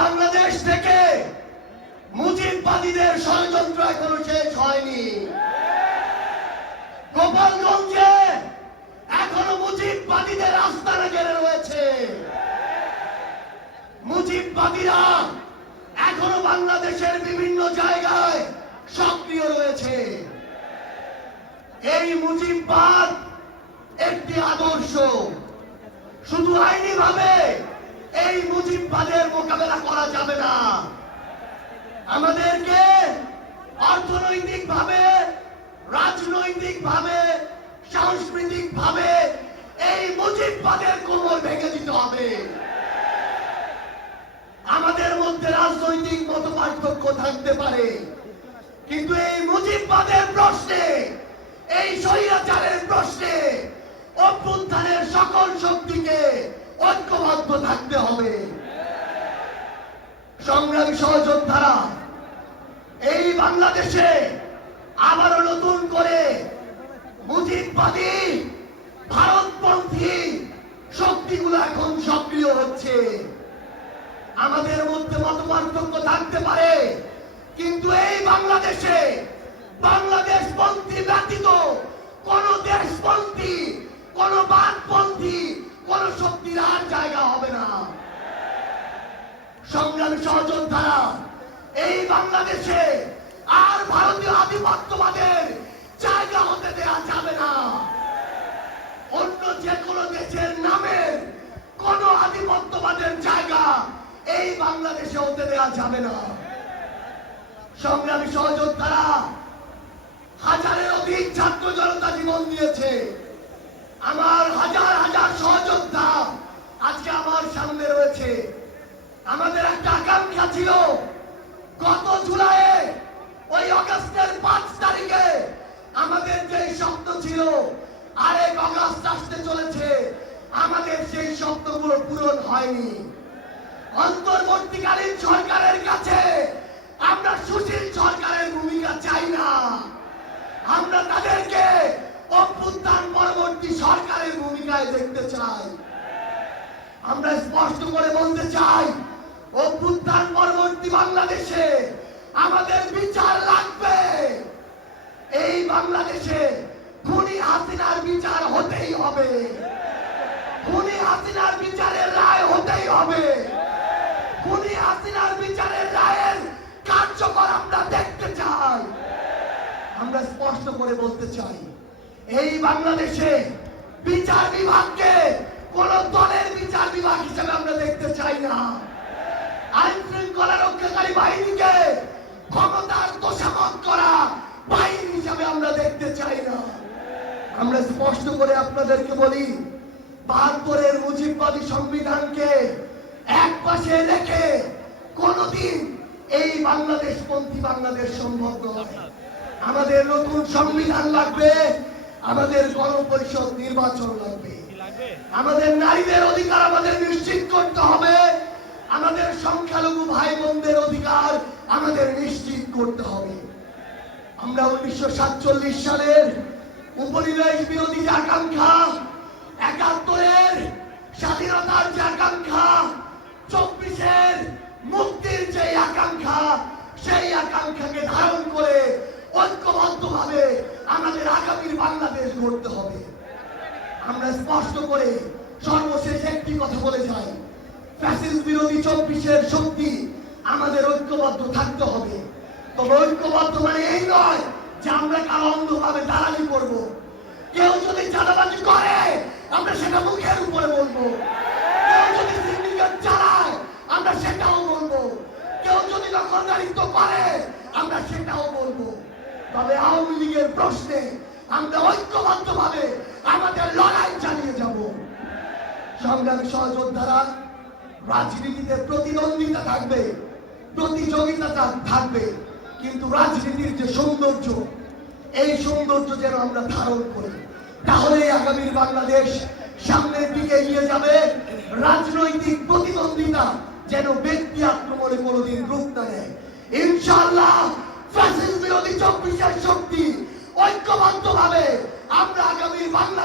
বাংলাদেশ থেকে মুজিববাদীদের ষড়যন্ত্র এখনও শেষ হয়নি। গোপালগঞ্জে এখনও মুজিববাদীদের আস্তানা গেড়ে রয়েছে। মুজিববাদীরা এখনও বাংলাদেশের বিভিন্ন জায়গায় সক্রিয় রয়েছে। এই মুজিববাদ একটি আদর্শ। শুধু আইনি ভাবে এই মুজিববাদের মোকাবেলা করা যাবে না। আমাদেরকে অর্থনৈতিক ভাবে রাজনৈতিক ভাবে সাংস্কৃতিক ভাবে এই মুজিববাদের কোমর ভেঙে দিতে হবে। আমাদের মধ্যে রাজনৈতিক মত পার্থক্য থাকতে পারে, কিন্তু এই মুজিববাদের প্রশ্নে, এই স্বৈরাচারের প্রশ্নে অভ্যুত্থানের সকল শক্তিকে ঐক্যবদ্ধ থাকতে হবে। সংগ্রামী সহযোদ্ধারা, এই বাংলাদেশে আবারও নতুন করে ভারতপন্থী শক্তিগুলো এখন সক্রিয় হচ্ছে। আমাদের মধ্যে মত থাকতে পারে, কিন্তু এই বাংলাদেশে বাংলাদেশ পন্থী ব্যতীত কোন দেশপন্থী, কোন বাদপন্থী কোন শক্তির আর জায়গা হবে না। সংগ্রামী সহযোদ্ধারা, এই বাংলাদেশে আর ভারতীয় আধিপত্যবাদের জায়গা হতে দেওয়া যাবে না। অন্য যে কোনো দেশের নামের কোন আধিপত্যবাদের জায়গা এই বাংলাদেশে হতে দেওয়া যাবে না। সংগ্রামী সহযোদ্ধারা হাজারের অধিক ছাত্র জনতা জীবন দিয়েছে। আমাদের একটা আকাঙ্ক্ষা ছিল। গত জুলাইয়ে, ওই অগস্টের পাঁচ তারিখে আমাদের যে স্বপ্ন ছিল, আরেক অগস্ট আসতে চলেছে। আমাদের সেই স্বপ্নগুলো পূরণ হয়নি। অন্তর্বর্তীকালীন সরকারের কাছে আমরা সুশীল সরকারের ভূমিকা চাই না। আমরা তাদেরকে অভ্যুত্থান পরবর্তী সরকারের ভূমিকায় দেখতে চাই। আমরা স্পষ্ট করে আমাদের বিচার লাগবে। এই বাংলাদেশে খুনি হাসিনার বিচার হতেই হবে। খুনি হাসিনার বিচারের রায় হতেই হবে। খুনি হাসিনার বিচারের রায়ের কার্যকর আমরা দেখতে চাই। আমরা স্পষ্ট করে বলতে চাই, এই বাংলাদেশে বিচার বিভাগকে কোন দলের বিচার বিভাগ হিসেবে আমরা দেখতে চাই না আইন শৃঙ্খলা রক্ষাকারী বাহিনীকে ক্ষমতার দোষামত করা বাহিনী হিসাবে আমরা দেখতে চাই না আমরা স্পষ্ট করে আপনাদেরকে বলি, বাহাত্তরের মুজিববাদী সংবিধানকে এক পাশে রেখে কোনদিন এই বাংলাদেশ পন্থী বাংলাদেশ সম্ভব নয়। আমাদের নতুন সংবিধান লাগবে, আমাদের গণপরিষদ নির্বাচন লাগবে। আমাদের নারীদের অধিকার আমাদের নিশ্চিত করতে হবে, আমাদের সংখ্যালঘু ভাই বোনদের অধিকার আমাদের নিশ্চিত করতে হবে। আমরা উনিশশো সাতচল্লিশ সালের উপনিবেশ বিরোধী যে আকাঙ্ক্ষা, একাত্তরের স্বাধীনতার যে আকাঙ্ক্ষা, চব্বিশের মুক্তির যে আকাঙ্ক্ষা, সেই আকাঙ্ক্ষাকে ধারণ করে ঐক্যবদ্ধভাবে আমাদের আগামীর বাংলাদেশ গড়তে হবে। আমরা স্পষ্ট করে সর্বশেষ একটি কথা বলে যাই। ফ্যাসিস্ট বিরোধী চব্বিশের শক্তি আমাদের ঐক্যবদ্ধ থাকতে হবে। তবে ঐক্যবদ্ধ মানে এই নয় যে আমরা কারও অন্ধভাবে দালালি করব। কেউ যদি চাঁদাবাজি করে, আমরা সেটা মুখের উপরে বলব। কেউ যদি সিন্ডিকেট চালায়, আমরা সেটাও বলব। কেউ যদি দখলদারিত্ব করে, আমরা সেটাও বলব। তবে আওয়ামী লীগের প্রশ্নে আমরা ঐক্যবদ্ধ ভাবে আমাদের লড়াই চালিয়ে যাব। সংগ্রামী সহযোদ্ধারা, রাজনীতিতে প্রতিদ্বন্দ্বিতা থাকবে প্রতিযোগিতা থাকবে। কিন্তু রাজনীতির যে সৌন্দর্য, এই সৌন্দর্য যেন আমরা ধারণ করি। তাহলে আগামীর বাংলাদেশ সামনের দিকে এগিয়ে যাবে। রাজনৈতিক প্রতিদ্বন্দ্বিতা যেন ব্যক্তি আক্রমণে কোনোদিন রূপ না নেয়। ইনশাআল্লাহ ফ্যাসিস্ট বিরোধী চব্বিশের শক্তি ঐক্যবদ্ধ ভাবে আমরা আগামী বাংলাদেশ